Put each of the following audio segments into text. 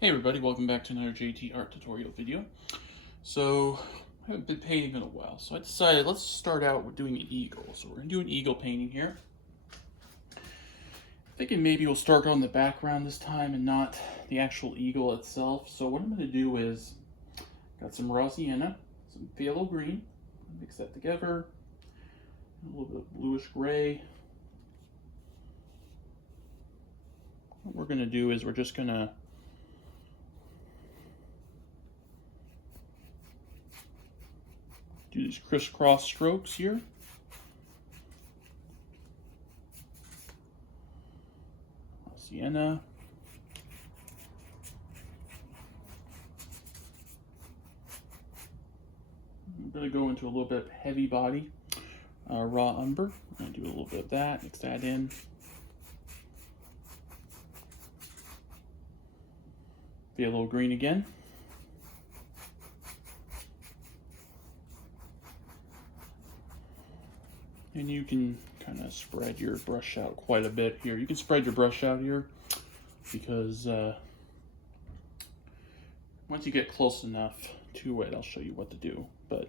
Hey everybody, welcome back to another JT art tutorial video. So, I haven't been painting in a while, so I decided let's start out with doing an eagle. So we're going to do an eagle painting here. Thinking maybe we'll start on the background this time and not the actual eagle itself. So what I'm going to do is, got some raw sienna, some phthalo green, mix that together, a little bit of bluish gray. What we're going to do is we're just going to do these crisscross strokes here. Sienna. I'm going to go into a little bit of heavy body, raw umber. I'm going to do a little bit of that, mix that in. Phthalo green again. And you can kind of spread your brush out quite a bit here. You can spread your brush out here because once you get close enough to it, I'll show you what to do. But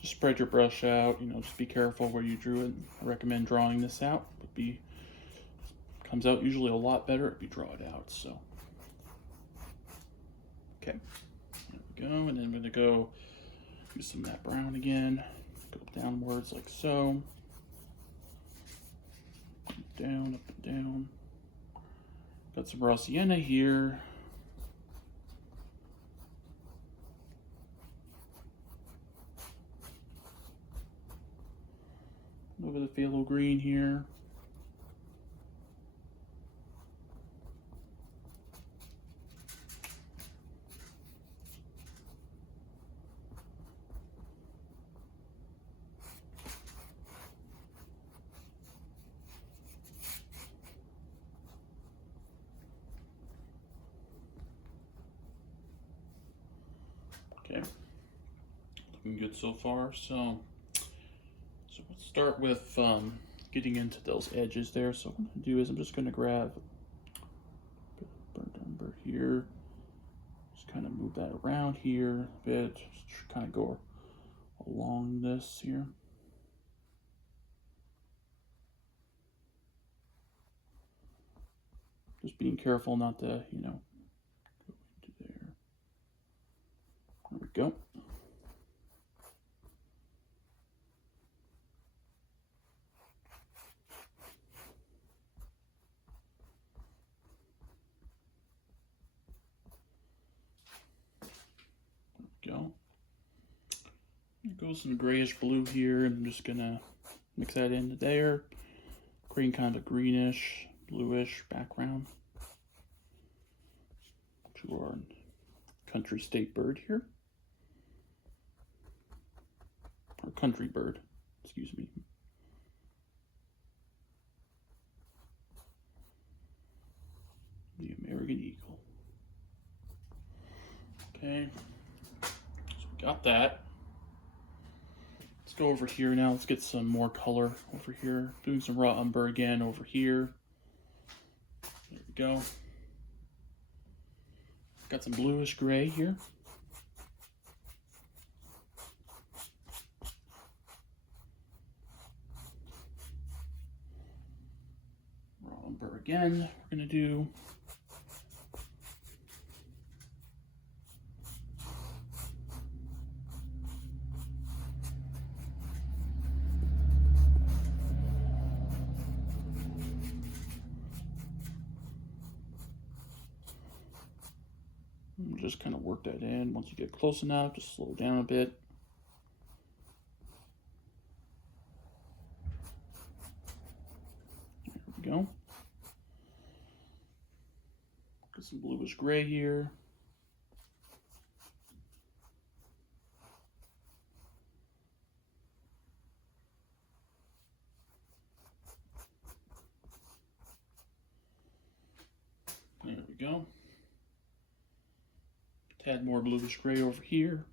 just spread your brush out, just be careful where you drew it. I recommend drawing this out. Comes out usually a lot better if you draw it out, so. Okay, there we go, and then I'm gonna go use some of that brown again. Go downwards like so. Down, up and down. Got some raw sienna here. Over the phthalo green here. Okay, looking good so far. So let's start with getting into those edges there. So what I'm going to do is I'm just going to grab a bit of burnt umber here. Just kind of move that around here a bit. Just kind of go along this here. Just being careful not to, go into there. There we go. Go. Go some grayish blue here. I'm just gonna mix that into there. Creating kind of a greenish, bluish background to our country state bird here. Or country bird, excuse me. The American eagle. Okay, so we got that. Let's go over here now. Let's get some more color over here. Doing some raw umber again over here. There we go. Got some bluish gray here. Raw umber again. We're gonna do. Just kind of work that in. Once you get close enough, just slow down a bit. There we go. Got some bluish gray here. There we go. Tad more bluish gray over here.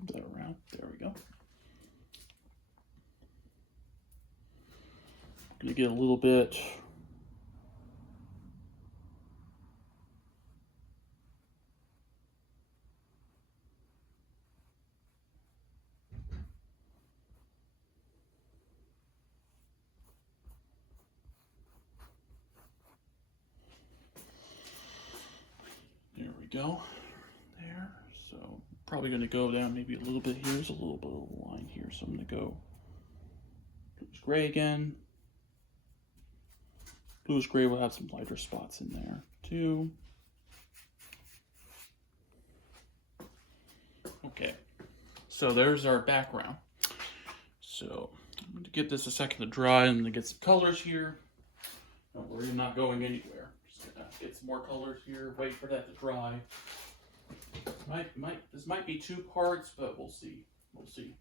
Move that around. There we go. Gonna get a little bit. There we go. There. So probably gonna go down maybe a little bit here. There's a little bit of a line here, so I'm gonna go bluish gray again. Bluish gray will have some lighter spots in there too. Okay, so there's our background. So I'm going to give this a second to dry and to get some colors here. Don't worry, I'm not going anywhere. Just gonna get some more colors here, wait for that to dry. This might be two parts, but we'll see. We'll see.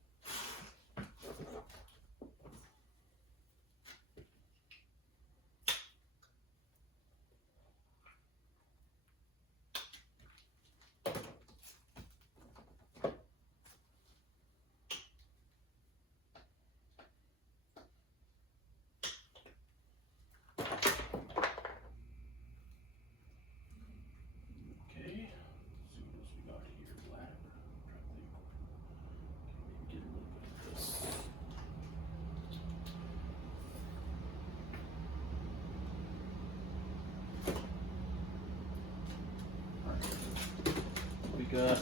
Got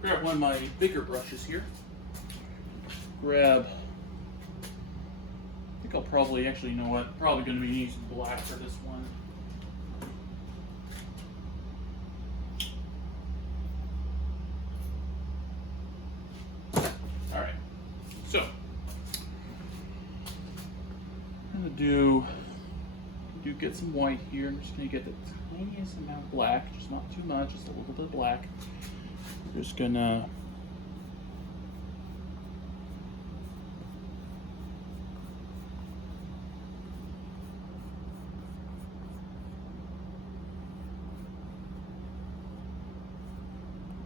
grab one of my bigger brushes here. Grab, I think I'll probably, actually, you know what, probably going to be using black for this one. Alright, so I'm going to do get some white here. I'm just going to get the tiniest amount of black, just not too much, just a little bit of black. I'm just going to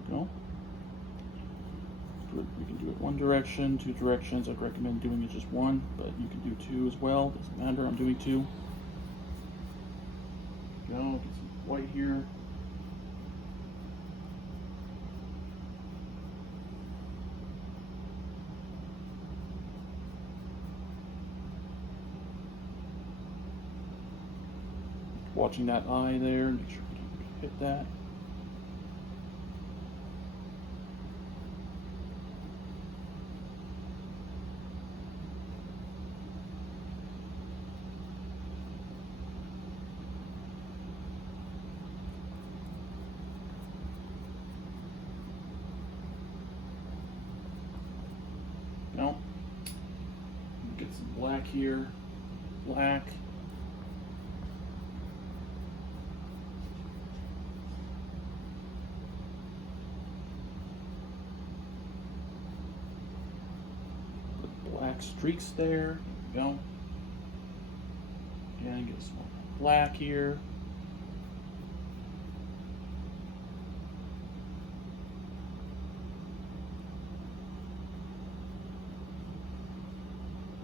go. We can do it one direction, two directions. I'd recommend doing it just one, but you can do two as well. Doesn't matter. I'm doing two. Go, get some white here. Watching that eye there, make sure we don't hit that. No. Get some black here. Black. Put black streaks there. There we go. Again, get some more black here.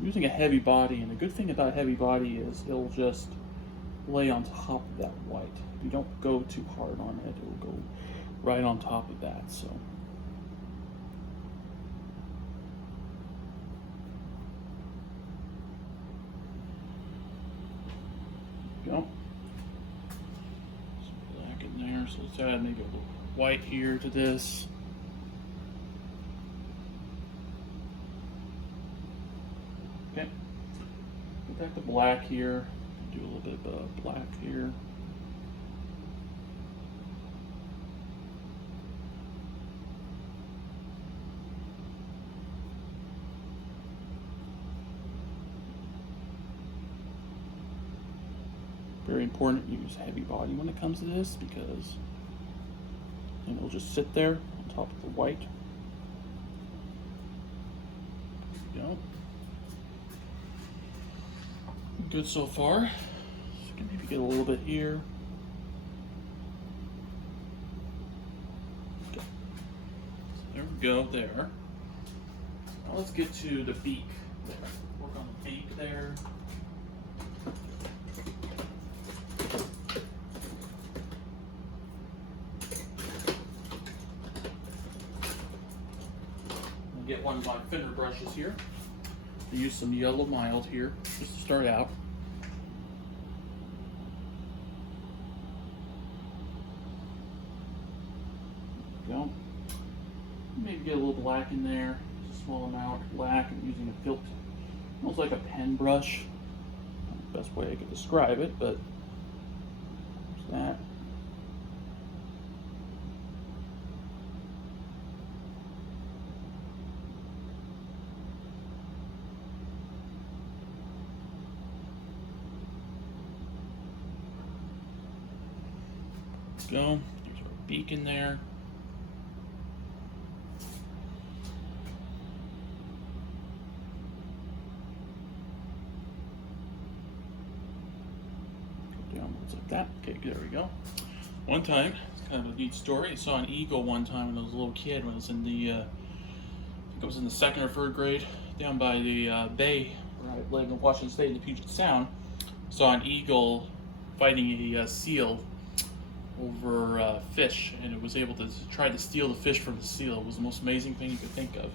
Using a heavy body, and the good thing about heavy body is it'll just lay on top of that white. If you don't go too hard on it, it'll go right on top of that. So go. Some black in there. So let's add maybe a little white here to this. Okay, put back the black here, do a little bit of black here. Very important to use heavy body when it comes to this, because it'll just sit there on top of the white. There we go. Good so far. So you can maybe get a little bit here. Go there. Now let's get to the beak there. Work on the beak there. I'll get one of my thinner brushes here. I'll use some yellow mild here just to start out. There we go. Maybe get a little black in there, just a small amount of black. I'm using a felt, almost like a pen brush. Not the best way I could describe it, but there's that. Go. There's our beak in there. Go down like that. Okay, there we go. One time, it's kind of a neat story. I saw an eagle one time when I was a little kid. When I was in the, I think I was in the 2nd or 3rd grade, down by the bay where I lived in Washington State in the Puget Sound. Saw an eagle fighting a seal over fish, and it was able to try to steal the fish from the seal. It was the most amazing thing you could think of.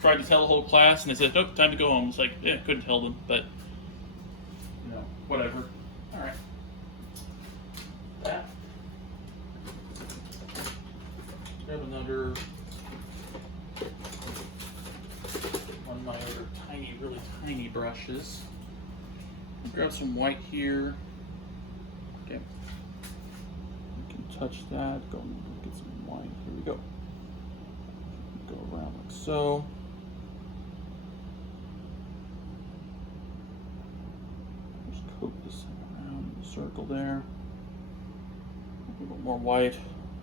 Tried to tell the whole class, and they said, "Nope, time to go home." It's like, yeah, couldn't tell them, but you know, whatever. All right. That. Grab another one of my other tiny, really tiny brushes. Grab some white here. Okay. Touch that, go get some white. Here we go. Go around like so. Just coat this around in the circle there. A little more white.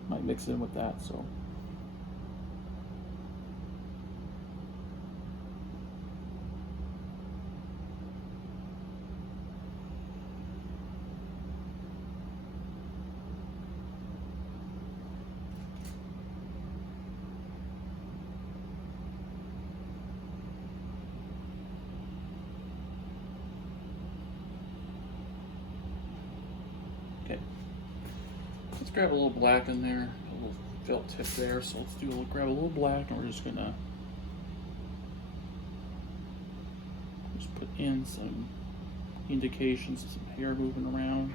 Might mix in with that, so. Okay, let's grab a little black in there, a little felt tip there. So let's grab a little black, and we're just gonna just put in some indications of some hair moving around.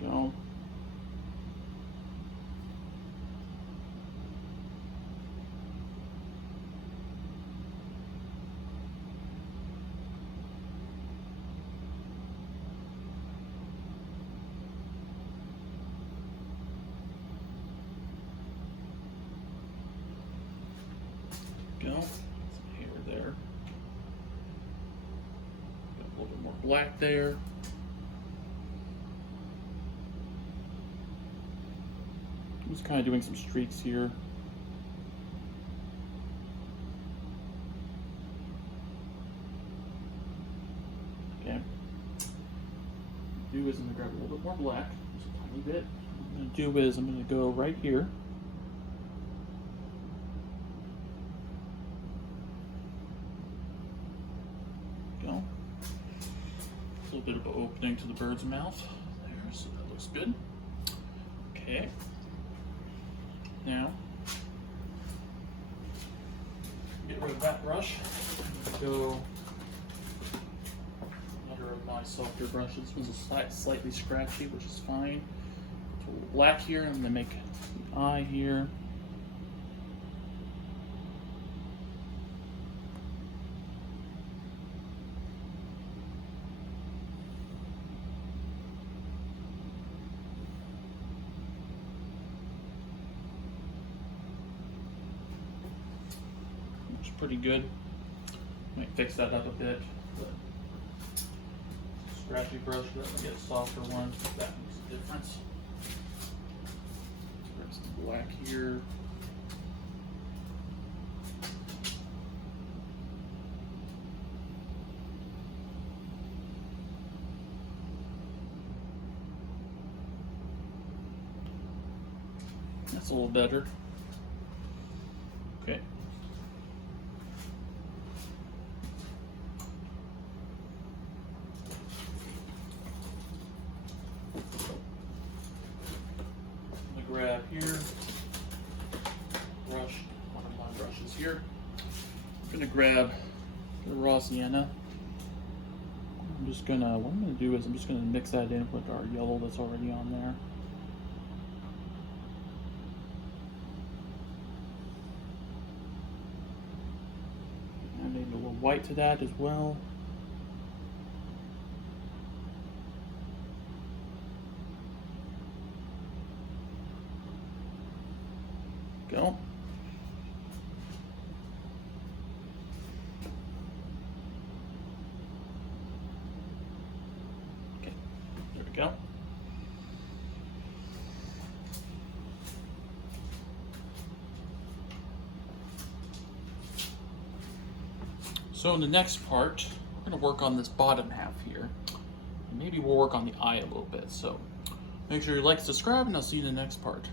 Go. Go. Some hair there. Got a little bit more black there. I'm just kind of doing some streaks here. Okay. Do is I'm gonna grab a little bit more black, just a tiny bit. What I'm gonna do is I'm gonna go right here. Go. A little bit of an opening to the bird's mouth there, so that looks good. Okay. Now, get rid of that brush. Go another of my softer brushes. This one's slightly scratchy, which is fine. Put a little black here. I'm gonna make an eye here. Pretty good. Might fix that up a bit. But scratchy brush, let me get a softer one. That makes a difference. Grab some black here. That's a little better. Okay. I'm gonna grab here, brush, one of my brushes here. I'm gonna grab the raw sienna. What I'm gonna do is I'm just gonna mix that in with our yellow that's already on there. Adding a little white to that as well. Go. Okay, there we go. So in the next part, we're going to work on this bottom half here. And maybe we'll work on the eye a little bit. So make sure you like, subscribe, and I'll see you in the next part.